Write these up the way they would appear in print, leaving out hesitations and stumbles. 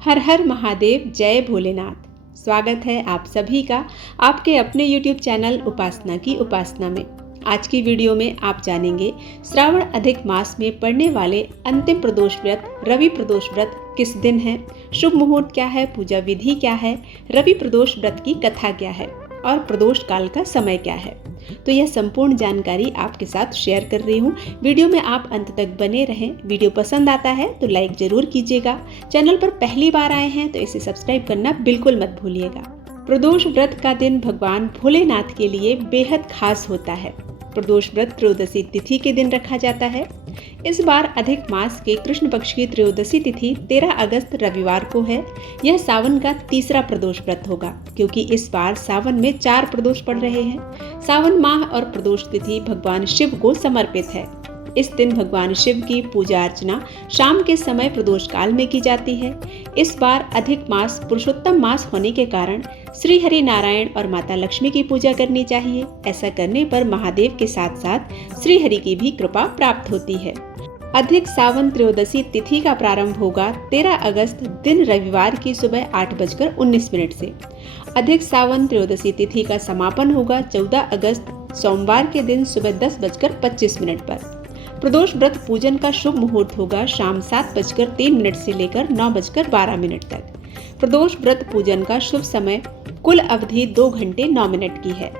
हर हर महादेव, जय भोलेनाथ। स्वागत है आप सभी का आपके अपने YouTube चैनल उपासना की उपासना में। आज की वीडियो में आप जानेंगे श्रावण अधिक मास में पड़ने वाले अंतिम प्रदोष व्रत रवि प्रदोष व्रत किस दिन है, शुभ मुहूर्त क्या है, पूजा विधि क्या है, रवि प्रदोष व्रत की कथा क्या है और प्रदोष काल का समय क्या है। तो यह संपूर्ण जानकारी आपके साथ शेयर कर रही हूँ। वीडियो में आप अंत तक बने रहें। वीडियो पसंद आता है तो लाइक जरूर कीजिएगा। चैनल पर पहली बार आए हैं तो इसे सब्सक्राइब करना बिल्कुल मत भूलिएगा। प्रदोष व्रत का दिन भगवान भोलेनाथ के लिए बेहद खास होता है। प्रदोष व्रत त्रयोदशी तिथि के दिन रखा जाता है। इस बार अधिक मास के कृष्ण पक्ष की त्रयोदशी तिथि 13 अगस्त रविवार को है। यह सावन का तीसरा प्रदोष व्रत होगा, क्योंकि इस बार सावन में 4 प्रदोष पड़ रहे हैं। सावन माह और प्रदोष तिथि भगवान शिव को समर्पित है। इस दिन भगवान शिव की पूजा अर्चना शाम के समय प्रदोष काल में की जाती है। इस बार अधिक मास पुरुषोत्तम मास होने के कारण श्री हरि नारायण और माता लक्ष्मी की पूजा करनी चाहिए। ऐसा करने पर महादेव के साथ साथ श्री हरि की भी कृपा प्राप्त होती है। अधिक सावन त्रयोदशी तिथि का प्रारंभ होगा 13 अगस्त दिन रविवार की सुबह 8:19 से। अधिक सावन त्रयोदशी तिथि का समापन होगा 14 अगस्त सोमवार के दिन सुबह 10:25 पर। प्रदोष व्रत पूजन का शुभ मुहूर्त होगा शाम 7:03 से लेकर 9:12 तक। प्रदोष व्रत पूजन का शुभ समय कुल अवधि 2 घंटे 9 मिनट की है।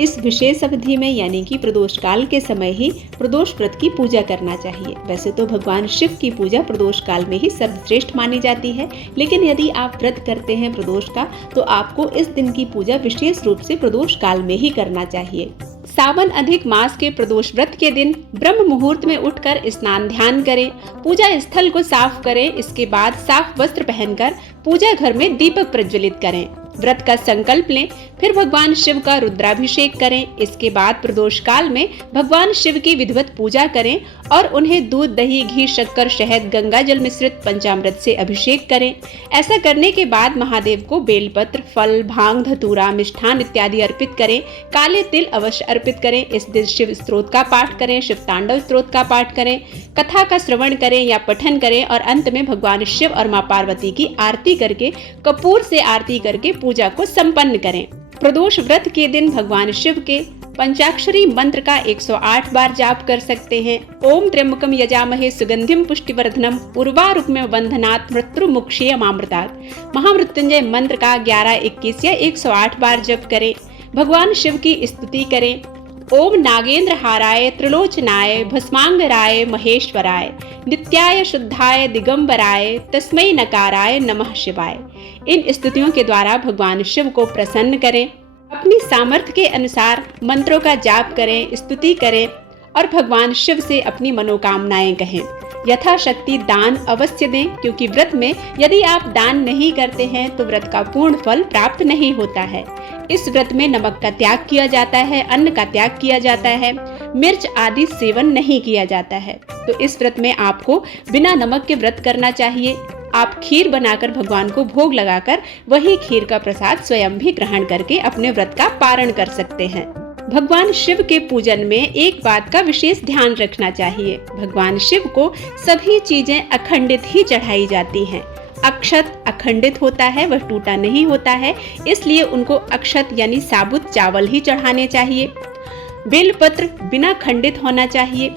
इस विशेष अवधि में यानी कि प्रदोष काल के समय ही प्रदोष व्रत की पूजा करना चाहिए। वैसे तो भगवान शिव की पूजा प्रदोष काल में ही सर्वश्रेष्ठ मानी जाती है, लेकिन यदि आप व्रत करते हैं प्रदोष का तो आपको इस दिन की पूजा विशेष रूप से प्रदोष काल में ही करना चाहिए। सावन अधिक मास के प्रदोष व्रत के दिन ब्रह्म मुहूर्त में उठकर स्नान ध्यान करें, पूजा स्थल को साफ करें। इसके बाद साफ वस्त्र पहनकर पूजा घर में दीपक प्रज्वलित करें। व्रत का संकल्प लें, फिर भगवान शिव का रुद्राभिषेक करें। इसके बाद प्रदोष काल में भगवान शिव की विधिवत पूजा करें और उन्हें दूध, दही, घी, शक्कर, शहद, गंगा जल मिश्रित पंचामृत से अभिषेक करें। ऐसा करने के बाद महादेव को बेलपत्र, फल, भांग, धतूरा, मिष्ठान इत्यादि अर्पित करें। काले तिल अवश्य अर्पित करें। इस दिन शिव स्तोत्र का पाठ करें, शिव तांडव स्तोत्र का पाठ करें, कथा का श्रवण करें या पठन करें और अंत में भगवान शिव और मां पार्वती की आरती करके कपूर से आरती करके पूजा को संपन्न करें। प्रदोष व्रत के दिन भगवान शिव के पंचाक्षरी मंत्र का 108 बार जाप कर सकते हैं। ओम त्र्यंबकम यजामहे सुगंधिम पुष्टिवर्धनम उर्वारुकमेव बंधनात् मृत्युमुक्षीयमामृतात्। महामृत्युंजय मंत्र का 11, 21 या 108 बार जप करें। भगवान शिव की स्तुति करें। ओम नागेंद्र हाराय त्रिलोचनाय भस्मांगराय महेश्वराय नित्याय शुद्धाय दिगंबराय तस्मै नकाराय नमः शिवाय। इन स्तुतियों के द्वारा भगवान शिव को प्रसन्न करें। अपनी सामर्थ्य के अनुसार मंत्रों का जाप करें, स्तुति करें और भगवान शिव से अपनी मनोकामनाएं कहें। यथाशक्ति दान अवश्य दें, क्योंकि व्रत में यदि आप दान नहीं करते हैं तो व्रत का पूर्ण फल प्राप्त नहीं होता है। इस व्रत में नमक का त्याग किया जाता है, अन्न का त्याग किया जाता है, मिर्च आदि सेवन नहीं किया जाता है। तो इस व्रत में आपको बिना नमक के व्रत करना चाहिए। आप खीर बनाकर भगवान को भोग लगाकर वही खीर का प्रसाद स्वयं भी ग्रहण करके अपने व्रत का पारण कर सकते हैं। भगवान शिव के पूजन में एक बात का विशेष ध्यान रखना चाहिए। भगवान शिव को सभी चीजें अखंडित ही चढ़ाई जाती हैं। अक्षत अखंडित होता है, वह टूटा नहीं होता है, इसलिए उनको अक्षत यानी साबुत चावल ही चढ़ाने चाहिए। बेलपत्र बिना खंडित होना चाहिए।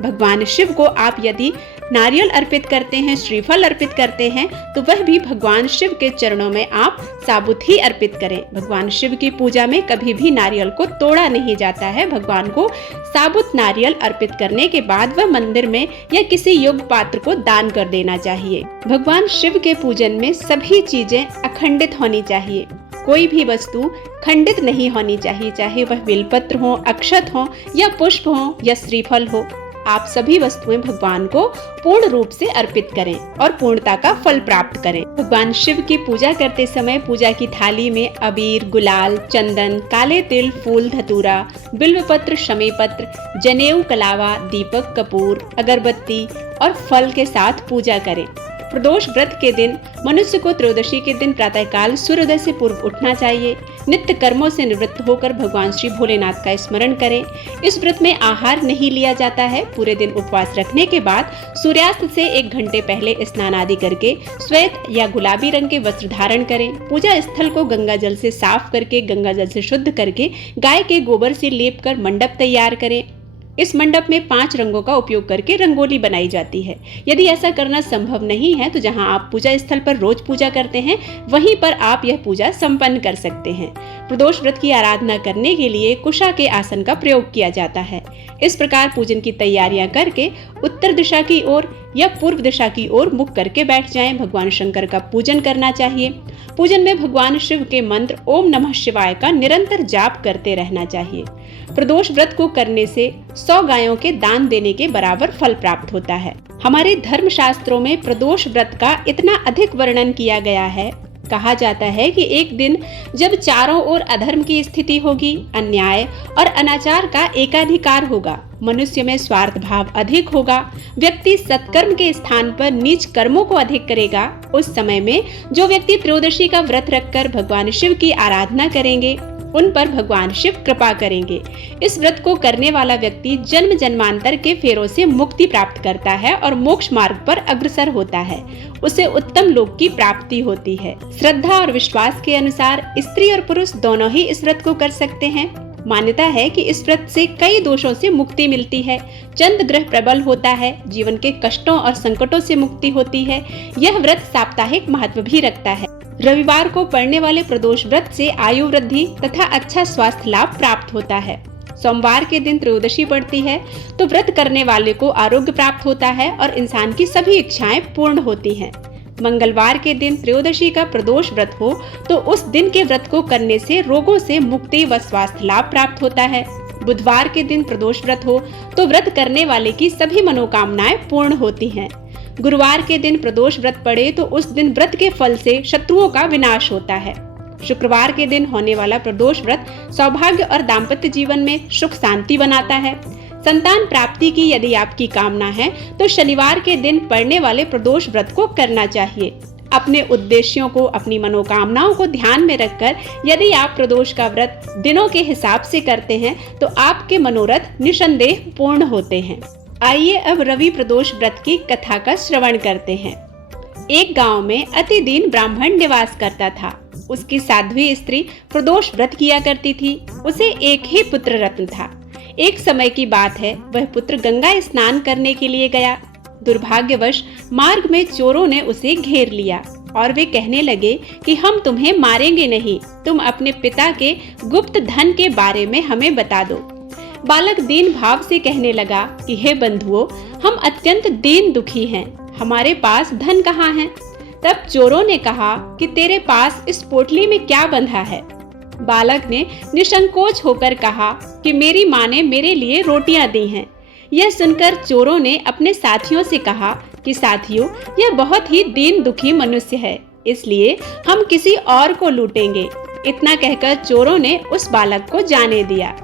भगवान शिव को आप यदि नारियल अर्पित करते हैं, श्रीफल अर्पित करते हैं तो वह भी भगवान शिव के चरणों में आप साबुत ही अर्पित करें। भगवान शिव की पूजा में कभी भी नारियल को तोड़ा नहीं जाता है। भगवान को साबुत नारियल अर्पित करने के बाद वह मंदिर में या किसी योग्य पात्र को दान कर देना चाहिए। भगवान शिव के पूजन में सभी चीजें अखंडित होनी चाहिए। कोई भी वस्तु खंडित नहीं होनी चाहिए, चाहे वह बेलपत्र हो, अक्षत हो या पुष्प हो या श्रीफल हो। आप सभी वस्तुएं भगवान को पूर्ण रूप से अर्पित करें और पूर्णता का फल प्राप्त करें। भगवान शिव की पूजा करते समय पूजा की थाली में अबीर, गुलाल, चंदन, काले तिल, फूल, धतूरा, बिल्वपत्र, शमी पत्र, जनेऊ, कलावा, दीपक, कपूर, अगरबत्ती और फल के साथ पूजा करें। प्रदोष व्रत के दिन मनुष्य को त्रयोदशी के दिन प्रातःकाल सूर्योदय से पूर्व उठना चाहिए। नित्य कर्मों से निवृत्त होकर भगवान श्री भोलेनाथ का स्मरण करें। इस व्रत में आहार नहीं लिया जाता है। पूरे दिन उपवास रखने के बाद सूर्यास्त से 1 घंटे पहले स्नान आदि करके श्वेत या गुलाबी रंग के वस्त्र धारण करें। पूजा स्थल को गंगा जल से साफ करके, गंगा जल से शुद्ध करके गाय के गोबर से लेप कर मंडप तैयार करें। इस मंडप में 5 रंगों का उपयोग करके रंगोली बनाई जाती है। यदि ऐसा करना संभव नहीं है तो जहां आप पूजा स्थल पर रोज पूजा करते हैं वहीं पर आप यह पूजा संपन्न कर सकते हैं। प्रदोष व्रत की आराधना करने के लिए कुशा के आसन का प्रयोग किया जाता है। इस प्रकार पूजन की तैयारियां करके उत्तर दिशा की ओर या पूर्व दिशा की ओर मुख करके बैठ जाएं। भगवान शंकर का पूजन करना चाहिए। पूजन में भगवान शिव के मंत्र ओम नमः शिवाय का निरंतर जाप करते रहना चाहिए। प्रदोष व्रत को करने से 100 गायों के दान देने के बराबर फल प्राप्त होता है। हमारे धर्म शास्त्रों में प्रदोष व्रत का इतना अधिक वर्णन किया गया है। कहा जाता है कि एक दिन जब चारों ओर अधर्म की स्थिति होगी, अन्याय और अनाचार का एकाधिकार होगा, मनुष्य में स्वार्थ भाव अधिक होगा, व्यक्ति सत्कर्म के स्थान पर नीच कर्मों को अधिक करेगा, उस समय में जो व्यक्ति त्रयोदशी का व्रत रखकर भगवान शिव की आराधना करेंगे उन पर भगवान शिव कृपा करेंगे। इस व्रत को करने वाला व्यक्ति जन्म जन्मांतर के फेरों से मुक्ति प्राप्त करता है और मोक्ष मार्ग पर अग्रसर होता है। उसे उत्तम लोक की प्राप्ति होती है। श्रद्धा और विश्वास के अनुसार स्त्री और पुरुष दोनों ही इस व्रत को कर सकते हैं। मान्यता है कि इस व्रत से कई दोषों से मुक्ति मिलती है। चंद्र ग्रह प्रबल होता है। जीवन के कष्टों और संकटों से मुक्ति होती है। यह व्रत साप्ताहिक महत्व भी रखता है। रविवार को पड़ने वाले प्रदोष व्रत से आयु वृद्धि तथा अच्छा स्वास्थ्य लाभ प्राप्त होता है। सोमवार के दिन त्रयोदशी पड़ती है तो व्रत करने वाले को आरोग्य प्राप्त होता है और इंसान की सभी इच्छाएं पूर्ण होती हैं। मंगलवार के दिन त्रयोदशी का प्रदोष व्रत हो तो उस दिन के व्रत को करने से रोगों से मुक्ति व स्वास्थ्य लाभ प्राप्त होता है। बुधवार के दिन प्रदोष व्रत हो तो व्रत करने वाले की सभी मनोकामनाएं पूर्ण होती हैं। गुरुवार के दिन प्रदोष व्रत पड़े तो उस दिन व्रत के फल से शत्रुओं का विनाश होता है। शुक्रवार के दिन होने वाला प्रदोष व्रत सौभाग्य और दाम्पत्य जीवन में सुख शांति बनाता है। संतान प्राप्ति की यदि आपकी कामना है तो शनिवार के दिन पड़ने वाले प्रदोष व्रत को करना चाहिए। अपने उद्देश्यों को, अपनी मनोकामनाओं को ध्यान में रखकर यदि आप प्रदोष का व्रत दिनों के हिसाब से करते हैं तो आपके मनोरथ निसंदेह पूर्ण होते हैं। आइए अब रवि प्रदोष व्रत की कथा का श्रवण करते हैं। एक गांव में अति दीन ब्राह्मण निवास करता था। उसकी साध्वी स्त्री प्रदोष व्रत किया करती थी। उसे एक ही पुत्र रत्न था। एक समय की बात है, वह पुत्र गंगा स्नान करने के लिए गया। दुर्भाग्यवश मार्ग में चोरों ने उसे घेर लिया और वे कहने लगे कि हम तुम्हें मारेंगे नहीं, तुम अपने पिता के गुप्त धन के बारे में हमें बता दो। बालक दीन भाव से कहने लगा कि हे बंधुओं, हम अत्यंत दीन दुखी हैं, हमारे पास धन कहाँ है। तब चोरों ने कहा कि तेरे पास इस पोटली में क्या बंधा है। बालक ने निसंकोच होकर कहा कि मेरी माँ ने मेरे लिए रोटियां दी हैं। यह सुनकर चोरों ने अपने साथियों से कहा कि साथियों, यह बहुत ही दीन दुखी मनुष्य है, इसलिए हम किसी और को लूटेंगे। इतना कहकर चोरों ने उस बालक को जाने दिया।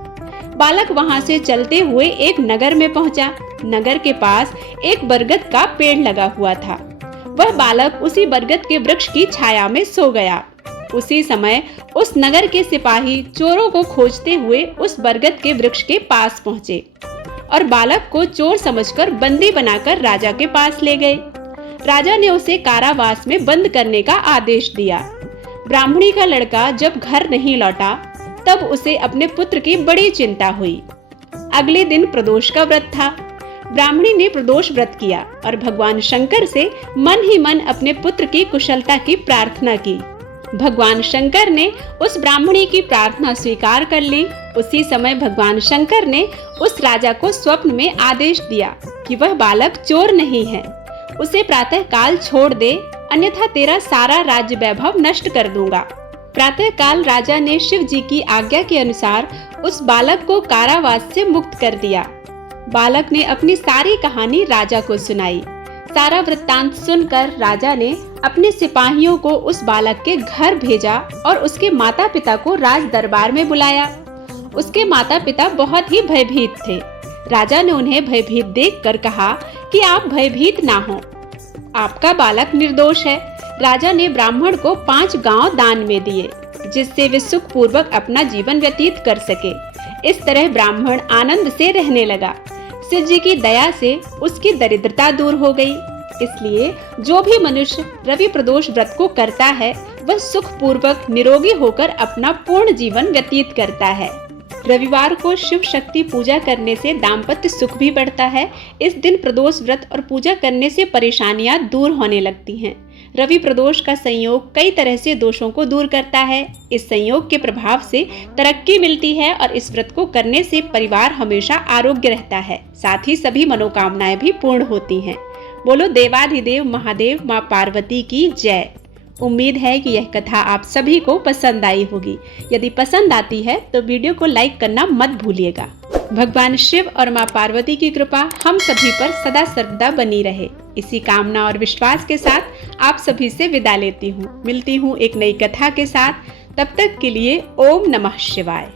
बालक वहां से चलते हुए एक नगर में पहुंचा। नगर के पास एक बरगद का पेड़ लगा हुआ था। वह बालक उसी बरगद के वृक्ष की छाया में सो गया। उसी समय उस नगर के सिपाही चोरों को खोजते हुए उस बरगद के वृक्ष के पास पहुंचे और बालक को चोर समझकर बंदी बनाकर राजा के पास ले गए। राजा ने उसे कारावास में बंद करने का आदेश दिया। ब्राह्मणी का लड़का जब घर नहीं लौटा तब उसे अपने पुत्र की बड़ी चिंता हुई। अगले दिन प्रदोष का व्रत था। ब्राह्मणी ने प्रदोष व्रत किया और भगवान शंकर से मन ही मन अपने पुत्र की कुशलता की प्रार्थना की। भगवान शंकर ने उस ब्राह्मणी की प्रार्थना स्वीकार कर ली। उसी समय भगवान शंकर ने उस राजा को स्वप्न में आदेश दिया कि वह बालक चोर नहीं है, उसे प्रातः काल छोड़ दे, अन्यथा तेरा सारा राज्य वैभव नष्ट कर दूंगा। प्रातः काल राजा ने शिव जी की आज्ञा के अनुसार उस बालक को कारावास से मुक्त कर दिया। बालक ने अपनी सारी कहानी राजा को सुनाई। सारा वृत्तांत सुनकर राजा ने अपने सिपाहियों को उस बालक के घर भेजा और उसके माता पिता को राज दरबार में बुलाया। उसके माता पिता बहुत ही भयभीत थे। राजा ने उन्हें भयभीत देखकर कहा कि आप भयभीत ना हो, आपका बालक निर्दोष है। राजा ने ब्राह्मण को 5 गांव दान में दिए, जिससे वे सुख पूर्वक अपना जीवन व्यतीत कर सके। इस तरह ब्राह्मण आनंद से रहने लगा। शिव जी की दया से उसकी दरिद्रता दूर हो गई। इसलिए जो भी मनुष्य रवि प्रदोष व्रत को करता है वह सुख पूर्वक निरोगी होकर अपना पूर्ण जीवन व्यतीत करता है। रविवार को शिव शक्ति पूजा करने से दाम्पत्य सुख भी बढ़ता है। इस दिन प्रदोष व्रत और पूजा करने से परेशानियां दूर होने लगती हैं। रवि प्रदोष का संयोग कई तरह से दोषों को दूर करता है। इस संयोग के प्रभाव से तरक्की मिलती है और इस व्रत को करने से परिवार हमेशा आरोग्य रहता है। साथ ही सभी मनोकामनाएं भी पूर्ण होती हैं। बोलो देवाधिदेव महादेव माँ पार्वती की जय। उम्मीद है कि यह कथा आप सभी को पसंद आई होगी। यदि पसंद आती है तो वीडियो को लाइक करना मत भूलिएगा। भगवान शिव और माँ पार्वती की कृपा हम सभी पर सदा सर्वदा बनी रहे। इसी कामना और विश्वास के साथ आप सभी से विदा लेती हूँ। मिलती हूँ एक नई कथा के साथ। तब तक के लिए ओम नमः शिवाय।